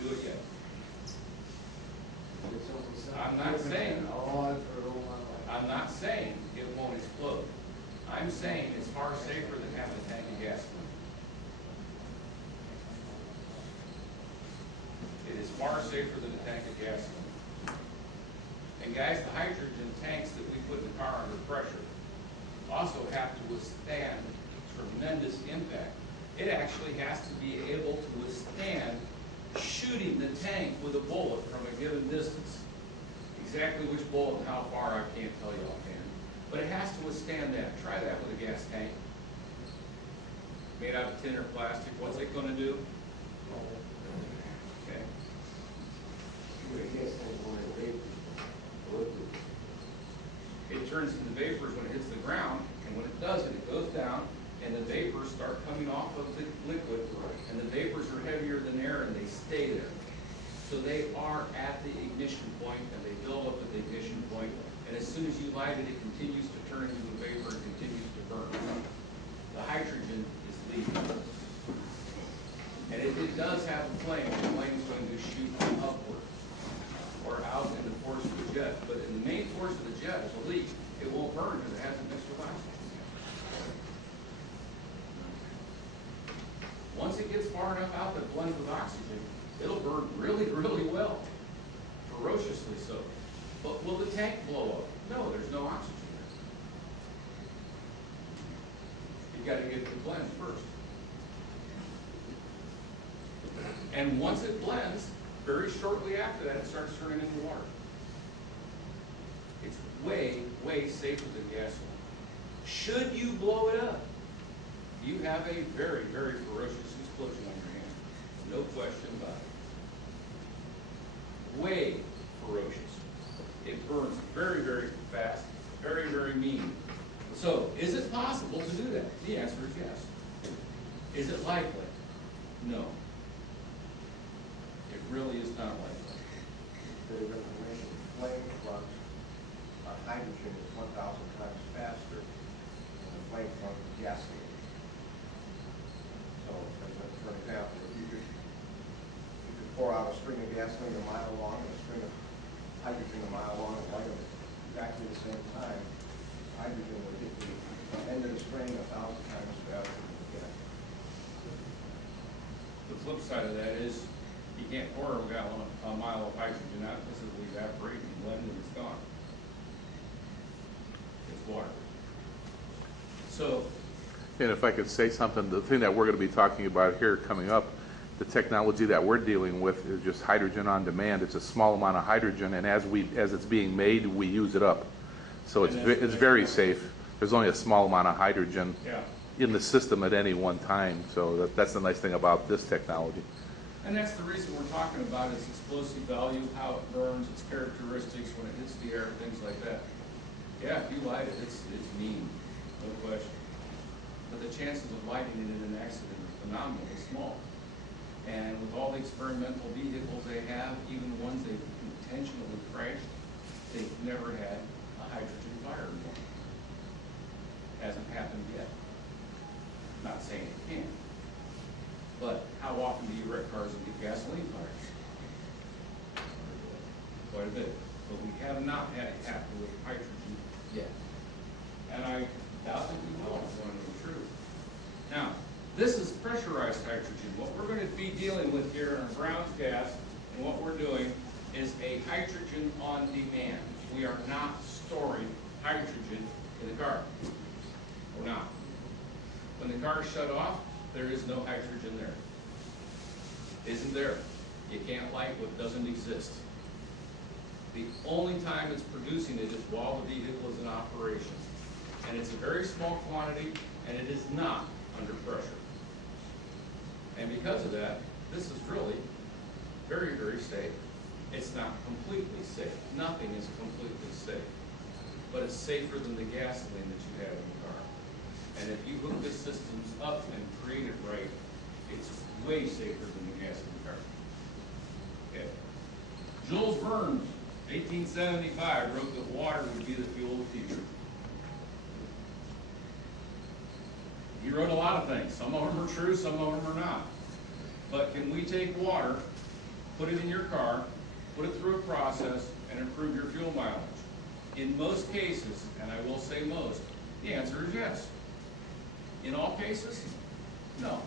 to do it yet. I'm not saying it won't explode. I'm saying it's far safer than having a tank of gasoline. It is far safer than a tank of gasoline. And guys, the hydrogen tanks that we put in the car under pressure also have to withstand tremendous impact. It actually has to be able to withstand shooting the tank with a bullet from a given distance. Exactly which bullet and how far, I can't tell you offhand. But it has to withstand that. Try that with a gas tank. Made out of tin or plastic. What's it going to do? Okay. It turns into vapors when it hits the ground, and when it does it goes down, and the vapors start coming off of the liquid, and the vapors are heavier than air, and they stay there. So they are at the ignition point, and they build up at the ignition point, and as soon as you light it, it continues to turn into a vapor and continues to burn. The hydrogen is leaving. And if it does have a flame, the flame is going to shoot upward or out in the force of the jet. But in the main force of the jet is a leak. It won't burn because it hasn't mixed with oxygen. Once it gets far enough out that it blends with oxygen, it'll burn really, really well, ferociously so. But will the tank blow up? No, there's no oxygen there. You've got to get it to blend first. And once it blends, very shortly after that, it starts turning into water. It's way, way safer than gasoline. Should you blow it up, you have a very, very ferocious explosion on your hand. No question about it. Way ferocious. It burns very, very fast, very, very mean. So, is it possible to do that? The answer is yes. Is it likely? No. It really is not likely. The flame from hydrogen is 1,000 times faster than the flame from gasoline. So, for example, if you could pour out a string of gasoline a mile long and a string of hydrogen a mile long and light them exactly the same time, hydrogen would hit the end of the string 1,000 times faster than the gas. The flip side of that is you can't pour a mile of hydrogen out because it will evaporate and blend and it's gone. It's water. So, and if I could say something, the thing that we're going to be talking about here coming up, the technology that we're dealing with is just hydrogen on demand. It's a small amount of hydrogen, and as it's being made, we use it up. So it's very safe. There's only a small amount of hydrogen in the system at any one time. So that's the nice thing about this technology. And that's the reason we're talking about its explosive value, how it burns, its characteristics when it hits the air, things like that. Yeah, if you light it, it's mean, no question. But the chances of lighting it in an accident are phenomenally small. And with all the experimental vehicles they have, even the ones they've intentionally crashed, they've never had a hydrogen fire in one. Hasn't happened yet. Not saying it can't. But how often do you wreck cars and get gasoline fires? Quite a bit. But we have not had it happen with hydrogen yet. And I doubt that we will, if going to be true. Now, this is pressurized hydrogen. What we're going to be dealing with here in our Brown's gas, and what we're doing, is a hydrogen on demand. We are not storing hydrogen in the car. We're not. When the car is shut off, there is no hydrogen there. Isn't there? You can't light what doesn't exist. The only time it's producing it is while the vehicle is in operation. And it's a very small quantity, and it is not under pressure. And because of that, this is really very, very safe. It's not completely safe. Nothing is completely safe. But it's safer than the gasoline that you have in the car. And if you hook the systems up and create it right, it's way safer than the gasoline car. Okay. Jules Verne, 1875, wrote that water would be the fuel of the future. He wrote a lot of things. Some of them are true, some of them are not. But can we take water put it in your car, put it through a process, and improve your fuel mileage? In most cases, and I will say most, the answer is yes. In all cases, no.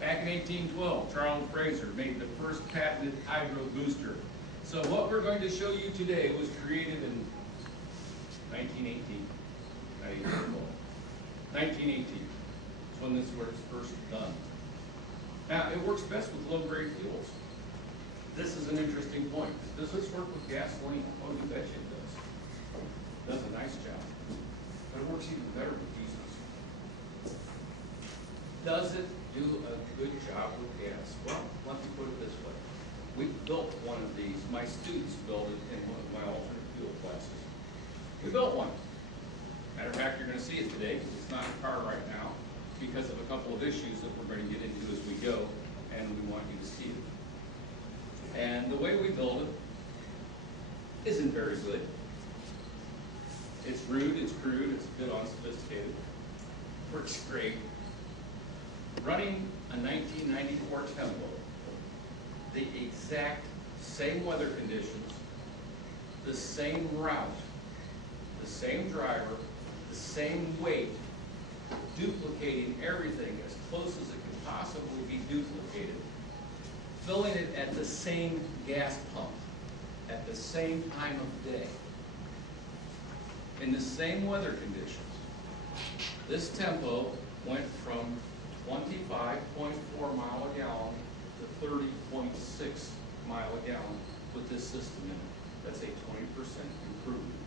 Back in 1812, Charles Fraser made the first patented hydro booster. So what we're going to show you today was created in 1918. 1918 is when this was first done. Now, it works best with low-grade fuels. This is an interesting point. Does this work with gasoline? Oh, you betcha it does. It does a nice job. But it works even better with diesels. Does it do a good job with gas? Well, let me put it this way. We built one of these. My students built it in one of my alternate fuel classes. We built one. Matter of fact, you're going to see it today because it's not in the car right now because of a couple of issues that we're going to get into as we go, and we want you to see it. And the way we build it isn't very good. It's rude, it's crude, it's a bit unsophisticated. Works great. Running a 1994 Tempo, the exact same weather conditions, the same route, the same driver, the same weight, duplicating everything as close as it could possibly be duplicated, filling it at the same gas pump, at the same time of day, in the same weather conditions. This Tempo went from 25.4 mile a gallon to 30.6 mile a gallon with this system in it. That's a 20% improvement.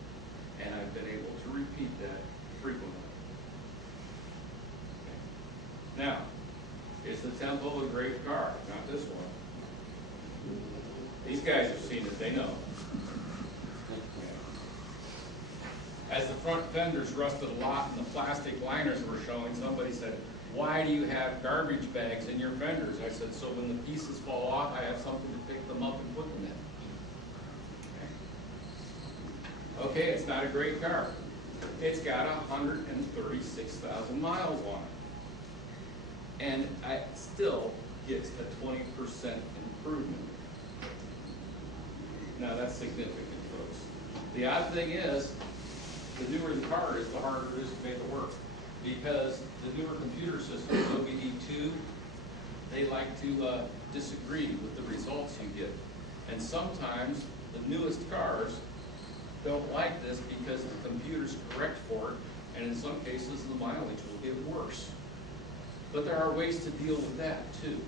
And I've been able to repeat that frequently. Okay. Now, is the Tempo a great car? Not this one. These guys have seen it, they know. As the front fenders rusted a lot and the plastic liners were showing, somebody said, "Why do you have garbage bags in your fenders?" I said, "So when the pieces fall off, I have something to pick them up and put them in." Okay, it's not a great car. It's got 136,000 miles on it. And it still gets a 20% improvement. Now that's significant, folks. The odd thing is, the newer the car is, the harder it is to make it work. Because the newer computer systems, OBD2, they like to disagree with the results you get. And sometimes the newest cars don't like this because the computer's correct for it, and in some cases the mileage will get worse. But there are ways to deal with that too.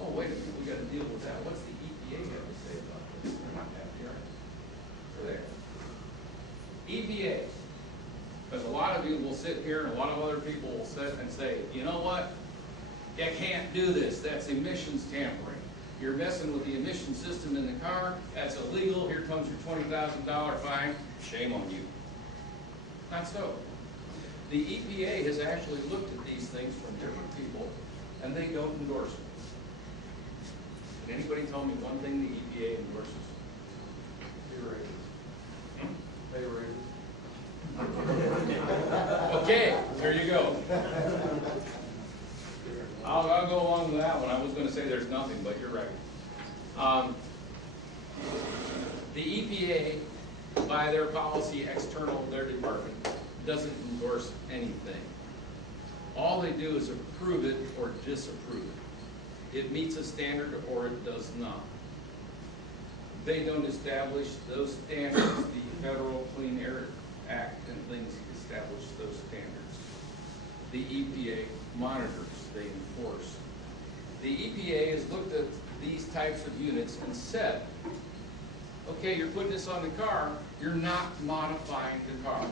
Oh, wait a minute, we got to deal with that. What's the EPA have to say about this? They're not happy, are they? There. EPA. Because a lot of you will sit here and a lot of other people will sit and say, you know what? You can't do this. That's emissions tampering. You're messing with the emission system in the car. That's illegal. Here comes your $20,000 fine. Shame on you. Not so. The EPA has actually looked at these things from different people, and they don't endorse them. Can anybody tell me one thing the EPA endorses? Pay raises. Okay, there you go. I'll go along with that one. I was going to say there's nothing, but you're right. The EPA, by their policy external to their department, doesn't endorse anything. All they do is approve it or disapprove it. It meets a standard or it does not. They don't establish those standards. The Federal Clean Air Act and things establish those standards. The EPA monitors, they enforce. The EPA has looked at these types of units and said, okay, you're putting this on the car, you're not modifying the car.